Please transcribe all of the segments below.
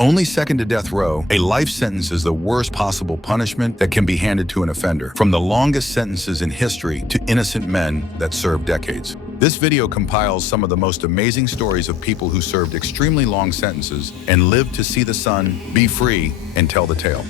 Only second to death row, a life sentence is the worst possible punishment that can be handed to an offender, from the longest sentences in history to innocent men that served decades. This video compiles some of the most amazing stories of people who served extremely long sentences and lived to see the sun, be free, and tell the tale.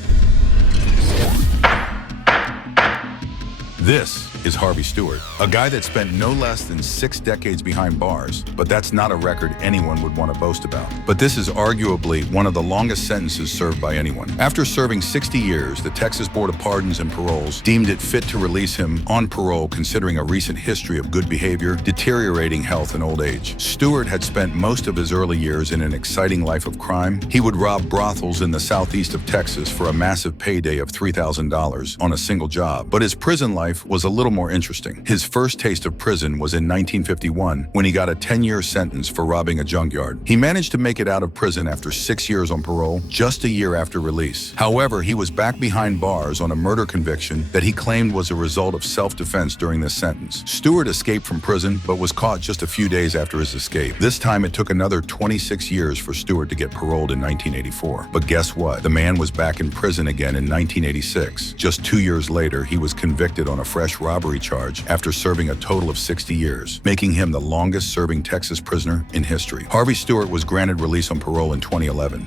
This is Harvey Stewart, a guy that spent no less than 6 decades behind bars, but that's not a record anyone would want to boast about. But this is arguably one of the longest sentences served by anyone. After serving 60 years, the Texas Board of Pardons and Paroles deemed it fit to release him on parole, considering a recent history of good behavior, deteriorating health, and old age. Stewart had spent most of his early years in an exciting life of crime. He would rob brothels in the southeast of Texas for a massive payday of $3,000 on a single job. But his prison life was a little more interesting. His first taste of prison was in 1951 when he got a 10-year sentence for robbing a junkyard. He managed to make it out of prison after 6 years on parole, just a year after release. However, he was back behind bars on a murder conviction that he claimed was a result of self-defense during this sentence. Stewart escaped from prison but was caught just a few days after his escape. This time it took another 26 years for Stewart to get paroled in 1984. But guess what? The man was back in prison again in 1986. Just 2 years later, he was convicted on a fresh robbery charge after serving a total of 60 years, making him the longest-serving Texas prisoner in history. Harvey Stewart was granted release on parole in 2011.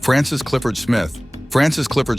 Francis Clifford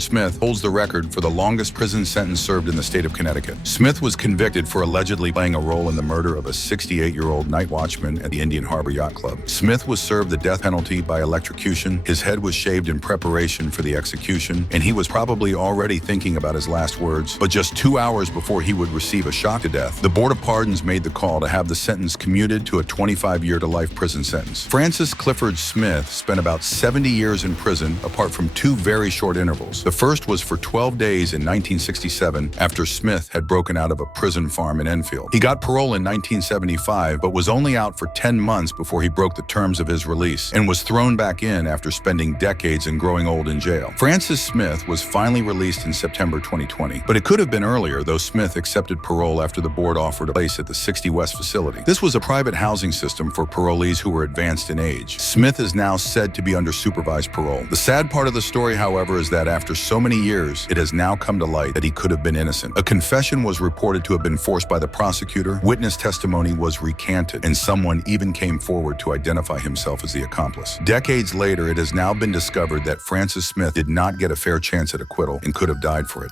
Smith holds the record for the longest prison sentence served in the state of Connecticut. Smith was convicted for allegedly playing a role in the murder of a 68-year-old night watchman at the Indian Harbor Yacht Club. Smith was served the death penalty by electrocution, his head was shaved in preparation for the execution, and he was probably already thinking about his last words. But just 2 hours before he would receive a shock to death, the Board of Pardons made the call to have the sentence commuted to a 25-year-to-life prison sentence. Francis Clifford Smith spent about 70 years in prison, apart from 2 very short intervals. The first was for 12 days in 1967 after Smith had broken out of a prison farm in Enfield. He got parole in 1975 but was only out for 10 months before he broke the terms of his release and was thrown back in after spending decades and growing old in jail. Francis Smith was finally released in September 2020, but it could have been earlier, though Smith accepted parole after the board offered a place at the 60 West facility. This was a private housing system for parolees who were advanced in age. Smith is now said to be under supervised parole. The sad part of the story, however, is that after so many years, it has now come to light that he could have been innocent. A confession was reported to have been forced by the prosecutor, witness testimony was recanted, and someone even came forward to identify himself as the accomplice. Decades later, it has now been discovered that Francis Smith did not get a fair chance at acquittal and could have died for it.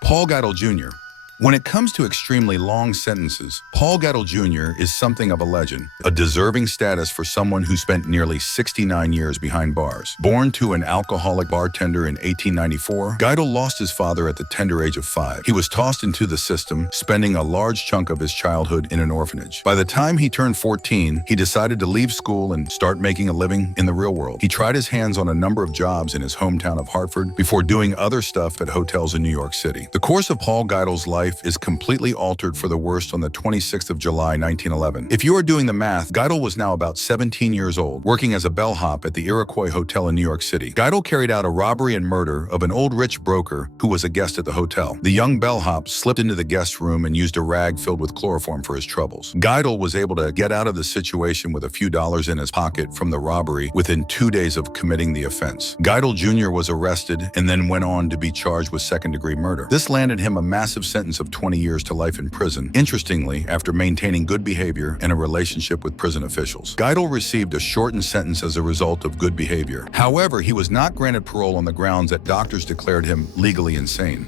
Paul Geidel Jr. When it comes to extremely long sentences, Paul Geidel Jr. is something of a legend, a deserving status for someone who spent nearly 69 years behind bars. Born to an alcoholic bartender in 1894, Geidel lost his father at the tender age of 5. He was tossed into the system, spending a large chunk of his childhood in an orphanage. By the time he turned 14, he decided to leave school and start making a living in the real world. He tried his hands on a number of jobs in his hometown of Hartford before doing other stuff at hotels in New York City. The course of Paul Geidel's life is completely altered for the worst on the 26th of July, 1911. If you are doing the math, Geidel was now about 17 years old, working as a bellhop at the Iroquois Hotel in New York City. Geidel carried out a robbery and murder of an old rich broker who was a guest at the hotel. The young bellhop slipped into the guest room and used a rag filled with chloroform for his troubles. Geidel was able to get out of the situation with a few dollars in his pocket from the robbery within 2 days of committing the offense. Geidel Jr. was arrested and then went on to be charged with second-degree murder. This landed him a massive sentence of 20 years to life in prison, interestingly, after maintaining good behavior and a relationship with prison officials. Geidel received a shortened sentence as a result of good behavior. However, he was not granted parole on the grounds that doctors declared him legally insane.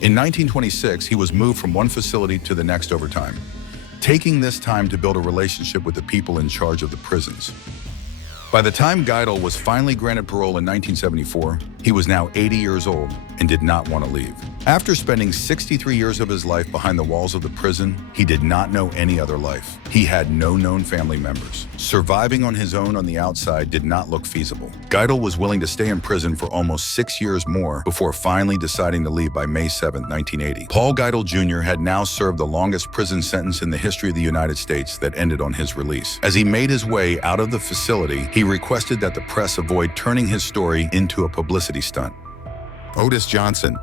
In 1926, he was moved from one facility to the next over time, taking this time to build a relationship with the people in charge of the prisons. By the time Geidel was finally granted parole in 1974, he was now 80 years old and did not want to leave. After spending 63 years of his life behind the walls of the prison, he did not know any other life. He had no known family members. Surviving on his own on the outside did not look feasible. Geidel was willing to stay in prison for almost 6 years more before finally deciding to leave by May 7, 1980. Paul Geidel Jr. had now served the longest prison sentence in the history of the United States that ended on his release. As he made his way out of the facility, he requested that the press avoid turning his story into a publicity stunt. Otis Johnson.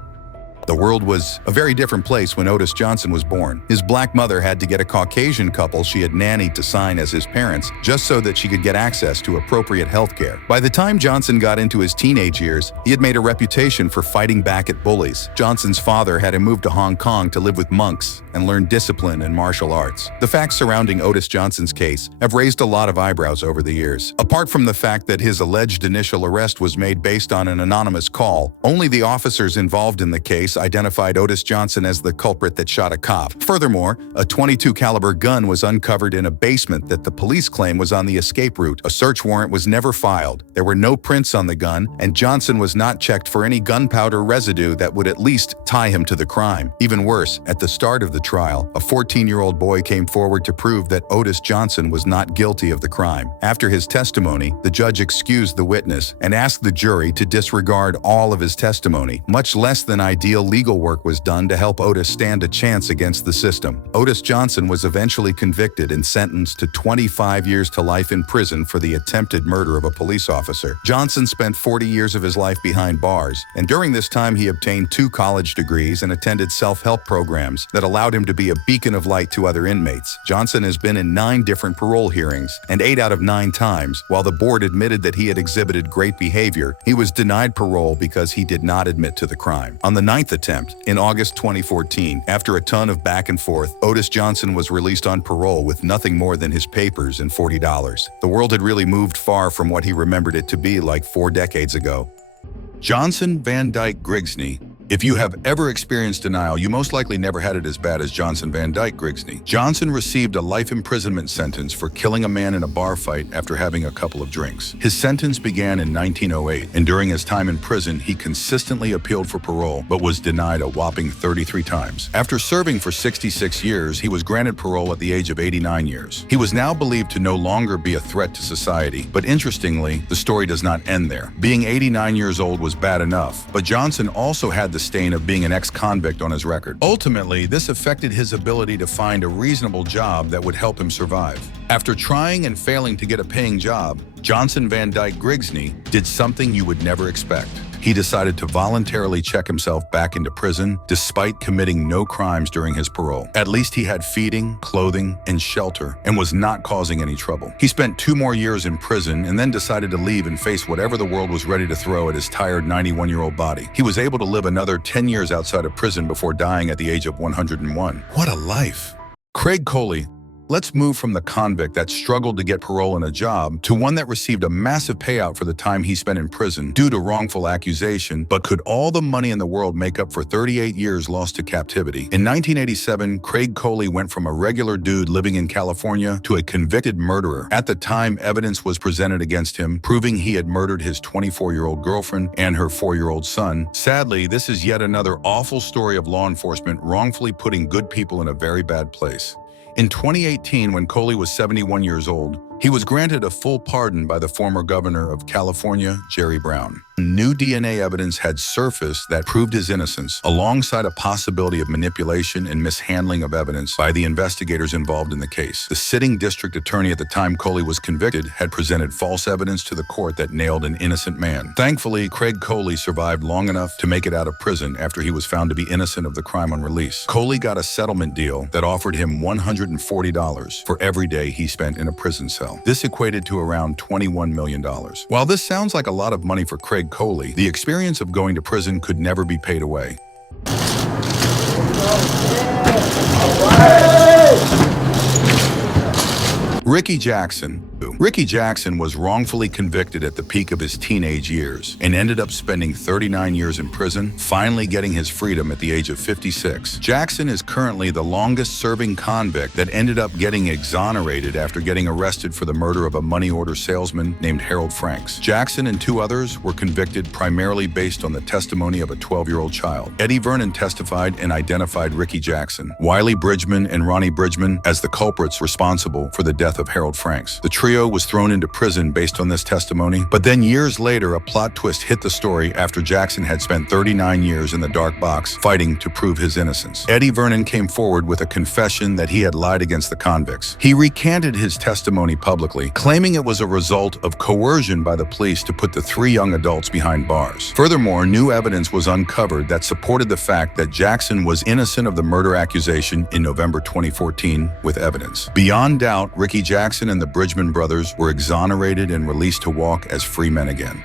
The world was a very different place when Otis Johnson was born. His black mother had to get a Caucasian couple she had nannied to sign as his parents just so that she could get access to appropriate health care. By the time Johnson got into his teenage years, he had made a reputation for fighting back at bullies. Johnson's father had him move to Hong Kong to live with monks and learn discipline and martial arts. The facts surrounding Otis Johnson's case have raised a lot of eyebrows over the years. Apart from the fact that his alleged initial arrest was made based on an anonymous call, only the officers involved in the case identified Otis Johnson as the culprit that shot a cop. Furthermore, a .22 caliber gun was uncovered in a basement that the police claim was on the escape route. A search warrant was never filed. There were no prints on the gun, and Johnson was not checked for any gunpowder residue that would at least tie him to the crime. Even worse, at the start of the trial, a 14-year-old boy came forward to prove that Otis Johnson was not guilty of the crime. After his testimony, the judge excused the witness and asked the jury to disregard all of his testimony. Much less than ideal legal work was done to help Otis stand a chance against the system. Otis Johnson was eventually convicted and sentenced to 25 years to life in prison for the attempted murder of a police officer. Johnson spent 40 years of his life behind bars, and during this time he obtained 2 college degrees and attended self-help programs that allowed him to be a beacon of light to other inmates. Johnson has been in 9 different parole hearings, and 8 out of 9 times, while the board admitted that he had exhibited great behavior, he was denied parole because he did not admit to the crime. On the 9th attempt, in August 2014, after a ton of back and forth, Otis Johnson was released on parole with nothing more than his papers and $40. The world had really moved far from what he remembered it to be like 4 decades ago. Johnson Van Dyke Grigsney. If you have ever experienced denial, you most likely never had it as bad as Johnson Van Dyke Grigsney. Johnson received a life imprisonment sentence for killing a man in a bar fight after having a couple of drinks. His sentence began in 1908, and during his time in prison, he consistently appealed for parole, but was denied a whopping 33 times. After serving for 66 years, he was granted parole at the age of 89 years. He was now believed to no longer be a threat to society, but interestingly, the story does not end there. Being 89 years old was bad enough, but Johnson also had the stain of being an ex-convict on his record. Ultimately, this affected his ability to find a reasonable job that would help him survive. After trying and failing to get a paying job, Johnson Van Dyke Grigsney did something you would never expect. He decided to voluntarily check himself back into prison despite committing no crimes during his parole. At least he had feeding, clothing, and shelter and was not causing any trouble. He spent 2 more years in prison and then decided to leave and face whatever the world was ready to throw at his tired 91-year-old body. He was able to live another 10 years outside of prison before dying at the age of 101. What a life! Craig Coley. Let's move from the convict that struggled to get parole and a job to one that received a massive payout for the time he spent in prison due to wrongful accusation, but could all the money in the world make up for 38 years lost to captivity? In 1987, Craig Coley went from a regular dude living in California to a convicted murderer. At the time, evidence was presented against him, proving he had murdered his 24-year-old girlfriend and her 4-year-old son. Sadly, this is yet another awful story of law enforcement wrongfully putting good people in a very bad place. In 2018, when Coley was 71 years old, he was granted a full pardon by the former governor of California, Jerry Brown. New DNA evidence had surfaced that proved his innocence, alongside a possibility of manipulation and mishandling of evidence by the investigators involved in the case. The sitting district attorney at the time Coley was convicted had presented false evidence to the court that nailed an innocent man. Thankfully, Craig Coley survived long enough to make it out of prison after he was found to be innocent of the crime on release. Coley got a settlement deal that offered him $140 for every day he spent in a prison cell. This equated to around $21 million. While this sounds like a lot of money for Craig Coley, the experience of going to prison could never be paid away. Ricky Jackson. Ricky Jackson was wrongfully convicted at the peak of his teenage years and ended up spending 39 years in prison, finally getting his freedom at the age of 56. Jackson is currently the longest-serving convict that ended up getting exonerated after getting arrested for the murder of a money order salesman named Harold Franks. Jackson and 2 others were convicted primarily based on the testimony of a 12-year-old child. Eddie Vernon testified and identified Ricky Jackson, Wiley Bridgman, and Ronnie Bridgman as the culprits responsible for the death of Harold Franks. The trio trio was thrown into prison based on this testimony, but then years later, a plot twist hit the story after Jackson had spent 39 years in the dark box fighting to prove his innocence. Eddie Vernon came forward with a confession that he had lied against the convicts. He recanted his testimony publicly, claiming it was a result of coercion by the police to put the three young adults behind bars. Furthermore, new evidence was uncovered that supported the fact that Jackson was innocent of the murder accusation in November 2014 with evidence. Beyond doubt, Ricky Jackson and the Bridgman brothers were exonerated and released to walk as free men again.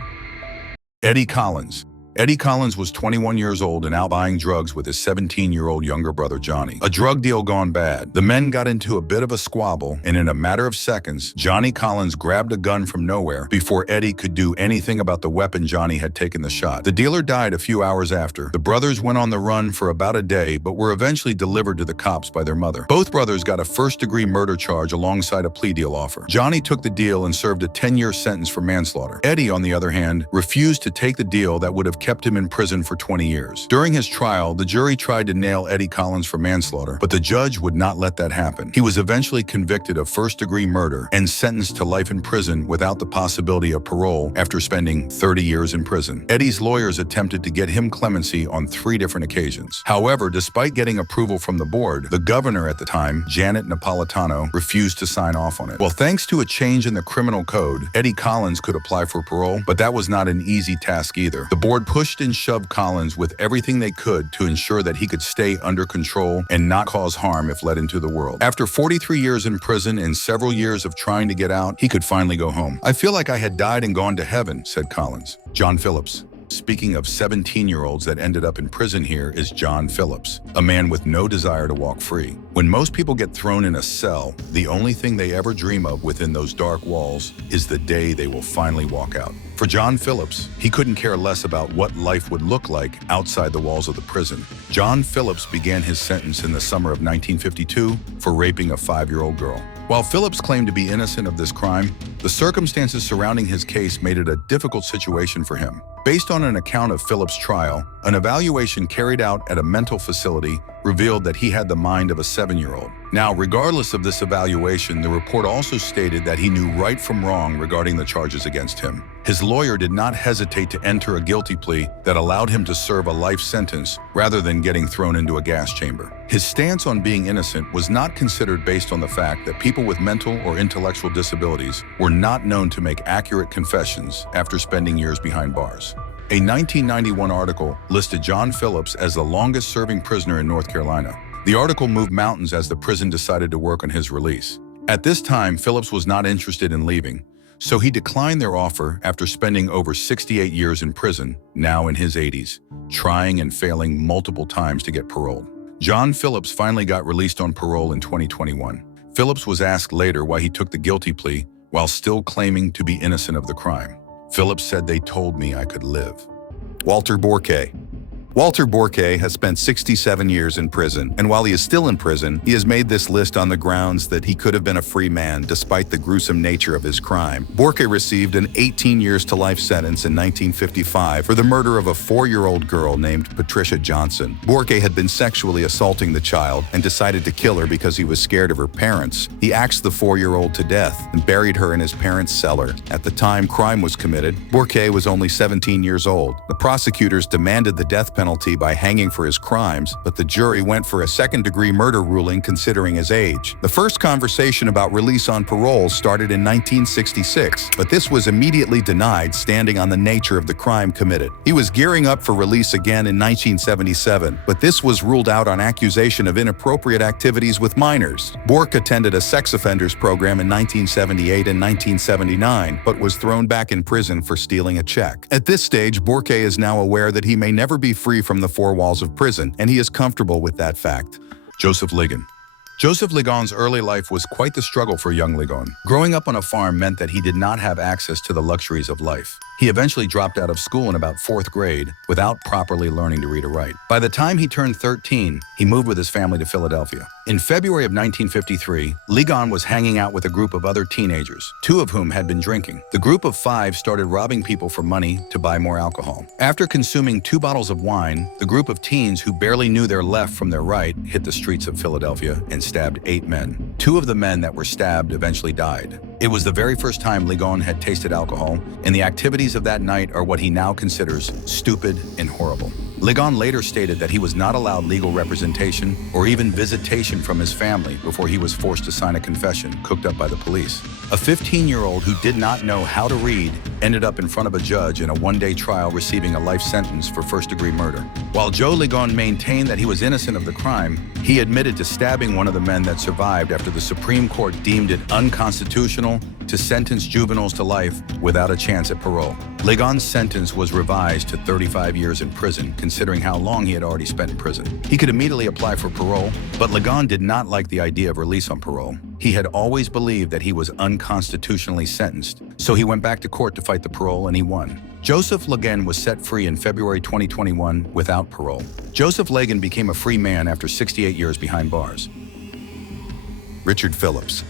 Eddie Collins. Eddie Collins was 21 years old and out buying drugs with his 17-year-old younger brother Johnny. A drug deal gone bad. The men got into a bit of a squabble, and in a matter of seconds, Johnny Collins grabbed a gun from nowhere before Eddie could do anything about the weapon Johnny had taken the shot. The dealer died a few hours after. The brothers went on the run for about a day, but were eventually delivered to the cops by their mother. Both brothers got a first-degree murder charge alongside a plea deal offer. Johnny took the deal and served a 10-year sentence for manslaughter. Eddie, on the other hand, refused to take the deal that would have kept him in prison for 20 years. During his trial, the jury tried to nail Eddie Collins for manslaughter, but the judge would not let that happen. He was eventually convicted of first-degree murder and sentenced to life in prison without the possibility of parole after spending 30 years in prison. Eddie's lawyers attempted to get him clemency on 3 different occasions. However, despite getting approval from the board, the governor at the time, Janet Napolitano, refused to sign off on it. Well, thanks to a change in the criminal code, Eddie Collins could apply for parole, but that was not an easy task either. The board pushed and shoved Collins with everything they could to ensure that he could stay under control and not cause harm if let into the world. After 43 years in prison and several years of trying to get out, he could finally go home. "I feel like I had died and gone to heaven," said Collins. John Phillips. Speaking of 17-year-olds that ended up in prison here is John Phillips, a man with no desire to walk free. When most people get thrown in a cell, the only thing they ever dream of within those dark walls is the day they will finally walk out. For John Phillips, he couldn't care less about what life would look like outside the walls of the prison. John Phillips began his sentence in the summer of 1952 for raping a 5-year-old girl. While Phillips claimed to be innocent of this crime, the circumstances surrounding his case made it a difficult situation for him. Based on an account of Phillips' trial, an evaluation carried out at a mental facility revealed that he had the mind of a 7-year-old. Now, regardless of this evaluation, the report also stated that he knew right from wrong regarding the charges against him. His lawyer did not hesitate to enter a guilty plea that allowed him to serve a life sentence rather than getting thrown into a gas chamber. His stance on being innocent was not considered based on the fact that people with mental or intellectual disabilities were not known to make accurate confessions after spending years behind bars. A 1991 article listed John Phillips as the longest-serving prisoner in North Carolina. The article moved mountains as the prison decided to work on his release. At this time, Phillips was not interested in leaving, so he declined their offer after spending over 68 years in prison, now in his 80s, trying and failing multiple times to get paroled. John Phillips finally got released on parole in 2021. Phillips was asked later why he took the guilty plea while still claiming to be innocent of the crime. Phillips said, "They told me I could live." Walter Bourke. Walter Bourke has spent 67 years in prison, and while he is still in prison, he has made this list on the grounds that he could have been a free man despite the gruesome nature of his crime. Bourke received an 18 years to life sentence in 1955 for the murder of a 4-year-old girl named Patricia Johnson. Bourke had been sexually assaulting the child and decided to kill her because he was scared of her parents. He axed the 4-year-old to death and buried her in his parents' cellar. At the time crime was committed, Bourke was only 17 years old. The prosecutors demanded the death penalty by hanging for his crimes, but the jury went for a second-degree murder ruling considering his age. The first conversation about release on parole started in 1966, but this was immediately denied, standing on the nature of the crime committed. He was gearing up for release again in 1977, but this was ruled out on accusation of inappropriate activities with minors. Bourke attended a sex offenders program in 1978 and 1979, but was thrown back in prison for stealing a check. At this stage, Bourke is now aware that he may never be free from the 4 walls of prison, and he is comfortable with that fact. Joseph Ligon. Joseph Ligon's early life was quite the struggle for young Ligon. Growing up on a farm meant that he did not have access to the luxuries of life. He eventually dropped out of school in about 4th grade without properly learning to read or write. By the time he turned 13, he moved with his family to Philadelphia. In February of 1953, Ligon was hanging out with a group of other teenagers, 2 of whom had been drinking. The group of 5 started robbing people for money to buy more alcohol. After consuming 2 bottles of wine, the group of teens who barely knew their left from their right hit the streets of Philadelphia and stabbed 8 men. 2 of the men that were stabbed eventually died. It was the very first time Ligon had tasted alcohol, and the activities of that night are what he now considers stupid and horrible. Ligon later stated that he was not allowed legal representation or even visitation from his family before he was forced to sign a confession cooked up by the police. A 15-year-old who did not know how to read ended up in front of a judge in a one-day trial receiving a life sentence for first-degree murder. While Joe Ligon maintained that he was innocent of the crime, he admitted to stabbing one of the men that survived after the Supreme Court deemed it unconstitutional to sentence juveniles to life without a chance at parole. Ligon's sentence was revised to 35 years in prison, considering how long he had already spent in prison. He could immediately apply for parole, but Ligon did not like the idea of release on parole. He had always believed that he was unconstitutionally sentenced, so he went back to court to fight the parole and he won. Joseph Ligon was set free in February 2021 without parole. Joseph Ligon became a free man after 68 years behind bars. Richard Phillips.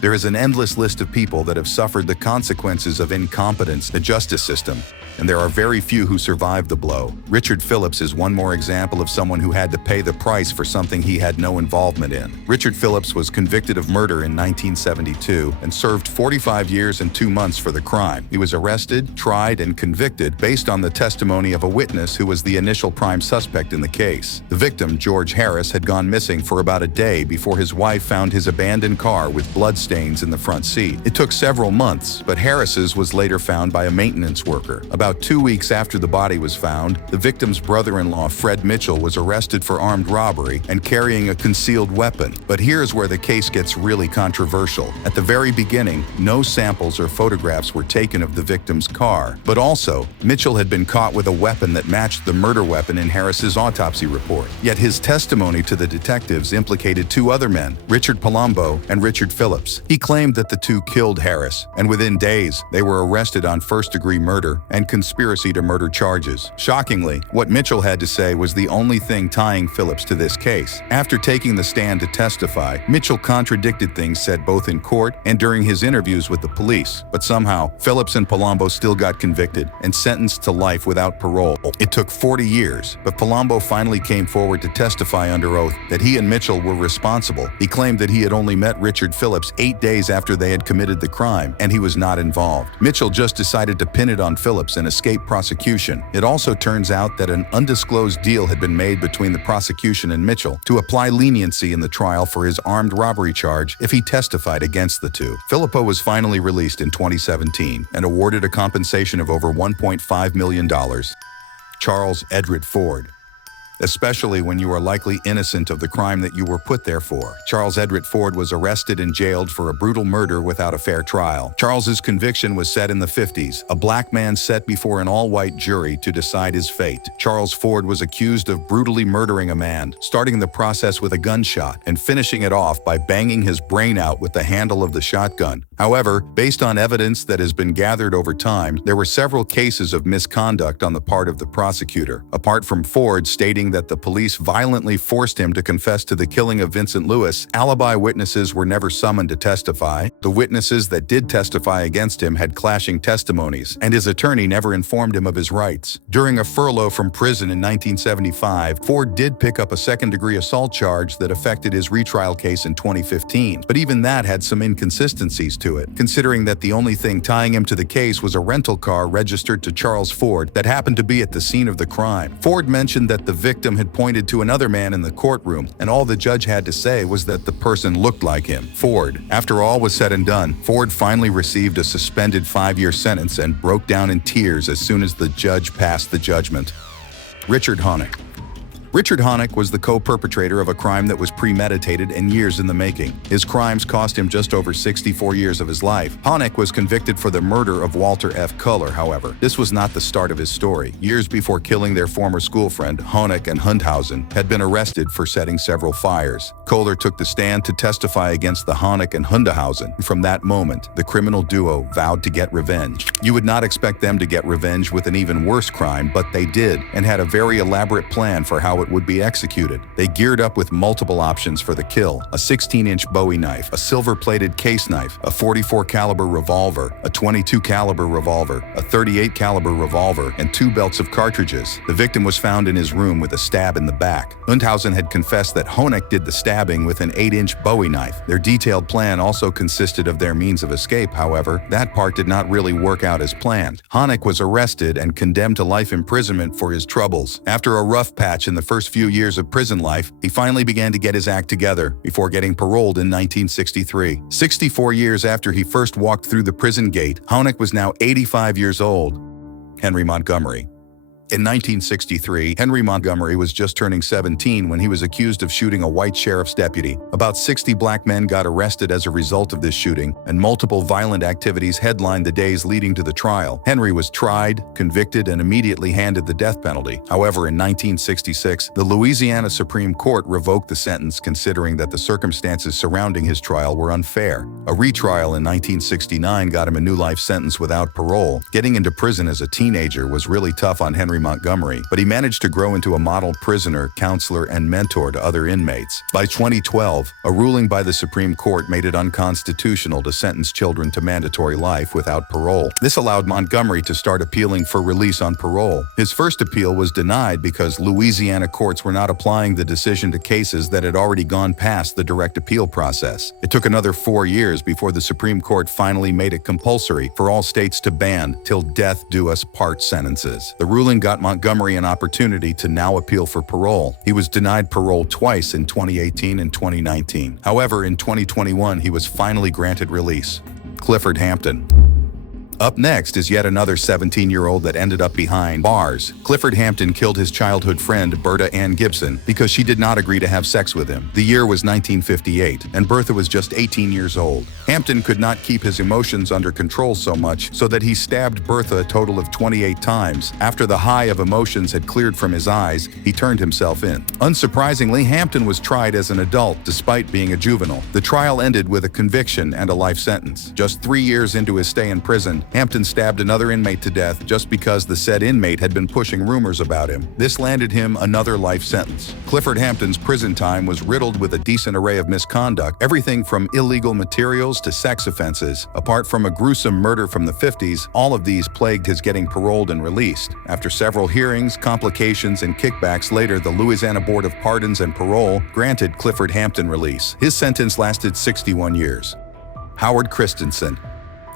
There is an endless list of people that have suffered the consequences of incompetence in the justice system, and there are very few who survive the blow. Richard Phillips is one more example of someone who had to pay the price for something he had no involvement in. Richard Phillips was convicted of murder in 1972 and served 45 years and 2 months for the crime. He was arrested, tried, and convicted based on the testimony of a witness who was the initial prime suspect in the case. The victim, George Harris, had gone missing for about a day before his wife found his abandoned car with bloodstains in the front seat. It took several months, but Harris's was later found by a maintenance worker. About 2 weeks after the body was found, the victim's brother-in-law, Fred Mitchell, was arrested for armed robbery and carrying a concealed weapon. But here's where the case gets really controversial. At the very beginning, no samples or photographs were taken of the victim's car. But also, Mitchell had been caught with a weapon that matched the murder weapon in Harris's autopsy report. Yet his testimony to the detectives implicated 2 other men, Richard Palumbo and Richard Phillips. He claimed that the 2 killed Harris, and within days, they were arrested on first-degree murder and conspiracy to murder charges. Shockingly, what Mitchell had to say was the only thing tying Phillips to this case. After taking the stand to testify, Mitchell contradicted things said both in court and during his interviews with the police. But somehow, Phillips and Palumbo still got convicted and sentenced to life without parole. It took 40 years, but Palumbo finally came forward to testify under oath that he and Mitchell were responsible. He claimed that he had only met Richard Phillips 8 days after they had committed the crime, and he was not involved. Mitchell just decided to pin it on Phillips and escape prosecution. It also turns out that an undisclosed deal had been made between the prosecution and Mitchell to apply leniency in the trial for his armed robbery charge if he testified against the 2. Filippo was finally released in 2017 and awarded a compensation of over $1.5 million. Charles Edred Ford. Especially when you are likely innocent of the crime that you were put there for. Charles Edred Ford was arrested and jailed for a brutal murder without a fair trial. Charles's conviction was set in the 50s, a black man set before an all-white jury to decide his fate. Charles Ford was accused of brutally murdering a man, starting the process with a gunshot and finishing it off by banging his brain out with the handle of the shotgun. However, based on evidence that has been gathered over time, there were several cases of misconduct on the part of the prosecutor. Apart from Ford stating that the police violently forced him to confess to the killing of Vincent Lewis, alibi witnesses were never summoned to testify. The witnesses that did testify against him had clashing testimonies, and his attorney never informed him of his rights. During a furlough from prison in 1975, Ford did pick up a second-degree assault charge that affected his retrial case in 2015, but even that had some inconsistencies to it, considering that the only thing tying him to the case was a rental car registered to Charles Ford that happened to be at the scene of the crime. Ford mentioned that the victim had pointed to another man in the courtroom, and all the judge had to say was that the person looked like him, Ford. After all was said and done, Ford finally received a suspended 5-year sentence and broke down in tears as soon as the judge passed the judgment. Richard Hanik. Richard Hanik was the co-perpetrator of a crime that was premeditated and years in the making. His crimes cost him just over 64 years of his life. Hanik was convicted for the murder of Walter F. Culler, however. This was not the start of his story. Years before killing their former school friend, Hanik and Hundhausen had been arrested for setting several fires. Culler took the stand to testify against the Hanik and Hundhausen. From that moment, the criminal duo vowed to get revenge. You would not expect them to get revenge with an even worse crime, but they did, and had a very elaborate plan for how it it would be executed. They geared up with multiple options for the kill: a 16-inch Bowie knife, a silver-plated case knife, a 44 caliber revolver, a 22 caliber revolver, a 38 caliber revolver, and 2 belts of cartridges. The victim was found in his room with a stab in the back. Lundhausen had confessed that Hanik did the stabbing with an 8-inch Bowie knife. Their detailed plan also consisted of their means of escape. However, that part did not really work out as planned. Hanik was arrested and condemned to life imprisonment for his troubles. After a rough patch in the first few years of prison life, he finally began to get his act together before getting paroled in 1963. 64 years after he first walked through the prison gate, Hanik was now 85 years old. Henry Montgomery. In 1963, Henry Montgomery was just turning 17 when he was accused of shooting a white sheriff's deputy. About 60 black men got arrested as a result of this shooting, and multiple violent activities headlined the days leading to the trial. Henry was tried, convicted, and immediately handed the death penalty. However, in 1966, the Louisiana Supreme Court revoked the sentence, considering that the circumstances surrounding his trial were unfair. A retrial in 1969 got him a new life sentence without parole. Getting into prison as a teenager was really tough on Henry Montgomery, but he managed to grow into a model prisoner, counselor, and mentor to other inmates. By 2012, a ruling by the Supreme Court made it unconstitutional to sentence children to mandatory life without parole. This allowed Montgomery to start appealing for release on parole. His first appeal was denied because Louisiana courts were not applying the decision to cases that had already gone past the direct appeal process. It took another 4 years before the Supreme Court finally made it compulsory for all states to ban "till death do us part" sentences. The ruling got Montgomery an opportunity to now appeal for parole. He was denied parole twice in 2018 and 2019. However, in 2021, he was finally granted release. Clifford Hampton. Up next is yet another 17-year-old that ended up behind bars. Clifford Hampton killed his childhood friend, Bertha Ann Gibson, because she did not agree to have sex with him. The year was 1958, and Bertha was just 18 years old. Hampton could not keep his emotions under control so much so that he stabbed Bertha a total of 28 times. After the high of emotions had cleared from his eyes, he turned himself in. Unsurprisingly, Hampton was tried as an adult despite being a juvenile. The trial ended with a conviction and a life sentence. Just 3 years into his stay in prison, Hampton stabbed another inmate to death just because the said inmate had been pushing rumors about him. This landed him another life sentence. Clifford Hampton's prison time was riddled with a decent array of misconduct, everything from illegal materials to sex offenses. Apart from a gruesome murder from the 50s, all of these plagued his getting paroled and released. After several hearings, complications, and kickbacks later, the Louisiana Board of Pardons and Parole granted Clifford Hampton release. His sentence lasted 61 years. Howard Christensen.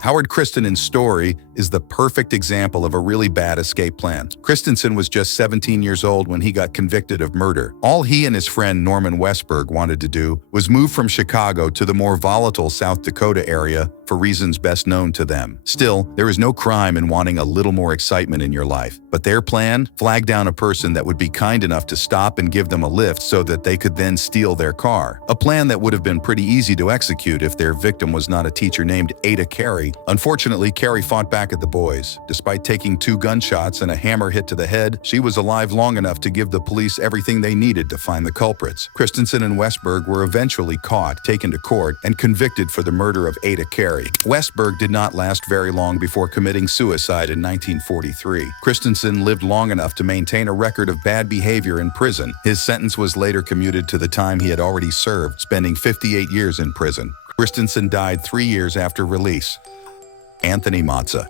Howard Christenssen's story is the perfect example of a really bad escape plan. Christensen was just 17 years old when he got convicted of murder. All he and his friend Norman Westberg wanted to do was move from Chicago to the more volatile South Dakota area for reasons best known to them. Still, there is no crime in wanting a little more excitement in your life. But their plan? Flag down a person that would be kind enough to stop and give them a lift so that they could then steal their car. A plan that would have been pretty easy to execute if their victim was not a teacher named Ada Carey. Unfortunately, Carey fought back at the boys. Despite taking 2 gunshots and a hammer hit to the head, she was alive long enough to give the police everything they needed to find the culprits. Christensen and Westberg were eventually caught, taken to court, and convicted for the murder of Ada Carey. Westberg did not last very long before committing suicide in 1943. Christensen lived long enough to maintain a record of bad behavior in prison. His sentence was later commuted to the time he had already served, spending 58 years in prison. Christensen died 3 years after release. Anthony Mazza.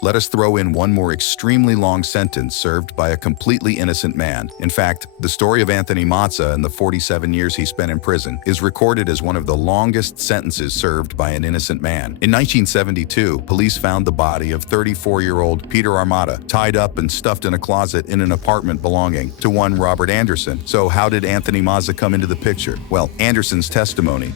Let us throw in one more extremely long sentence served by a completely innocent man. In fact, the story of Anthony Mazza and the 47 years he spent in prison is recorded as one of the longest sentences served by an innocent man. In 1972, police found the body of 34-year-old Peter Armada tied up and stuffed in a closet in an apartment belonging to one Robert Anderson. So how did Anthony Mazza come into the picture? Well, Anderson's testimony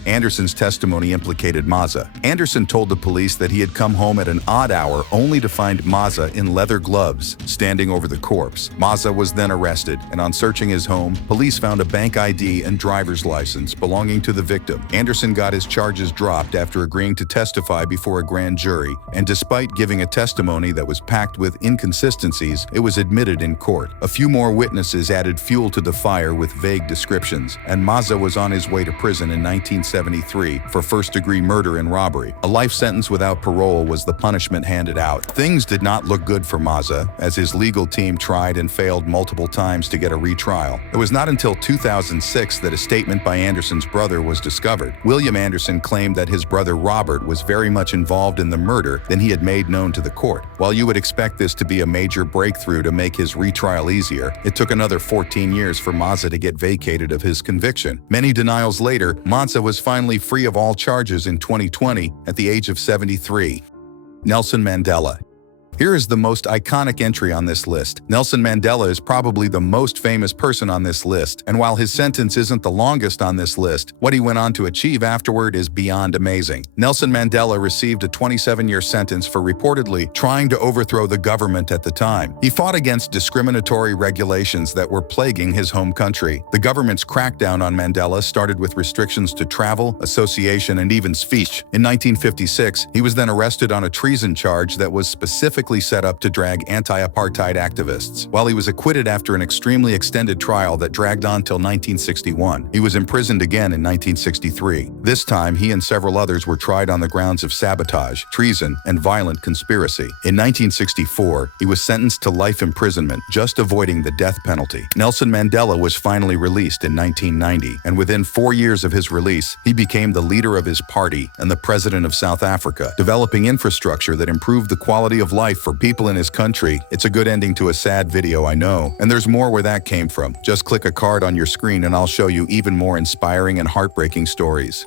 implicated Mazza. Anderson told the police that he had come home at an odd hour only to find Mazza in leather gloves, standing over the corpse. Mazza was then arrested, and on searching his home, police found a bank ID and driver's license belonging to the victim. Anderson got his charges dropped after agreeing to testify before a grand jury, and despite giving a testimony that was packed with inconsistencies, it was admitted in court. A few more witnesses added fuel to the fire with vague descriptions, and Mazza was on his way to prison in 1973 for first-degree murder and robbery. A life sentence without parole was the punishment handed out. Things did not look good for Mazza, as his legal team tried and failed multiple times to get a retrial. It was not until 2006 that a statement by Anderson's brother was discovered. William Anderson claimed that his brother Robert was very much involved in the murder than he had made known to the court. While you would expect this to be a major breakthrough to make his retrial easier, it took another 14 years for Mazza to get vacated of his conviction. Many denials later, Mazza was finally free of all charges in 2020 at the age of 73. Nelson Mandela. Here is the most iconic entry on this list. Nelson Mandela is probably the most famous person on this list, and while his sentence isn't the longest on this list, what he went on to achieve afterward is beyond amazing. Nelson Mandela received a 27-year sentence for reportedly trying to overthrow the government at the time. He fought against discriminatory regulations that were plaguing his home country. The government's crackdown on Mandela started with restrictions to travel, association, and even speech. In 1956, he was then arrested on a treason charge that was specifically set up to drag anti-apartheid activists. While he was acquitted after an extremely extended trial that dragged on till 1961, he was imprisoned again in 1963. This time, he and several others were tried on the grounds of sabotage, treason, and violent conspiracy. In 1964, he was sentenced to life imprisonment, just avoiding the death penalty. Nelson Mandela was finally released in 1990, and within 4 years of his release, he became the leader of his party and the president of South Africa, developing infrastructure that improved the quality of life for people in his country. It's a good ending to a sad video, I know. And there's more where that came from. Just click a card on your screen and I'll show you even more inspiring and heartbreaking stories.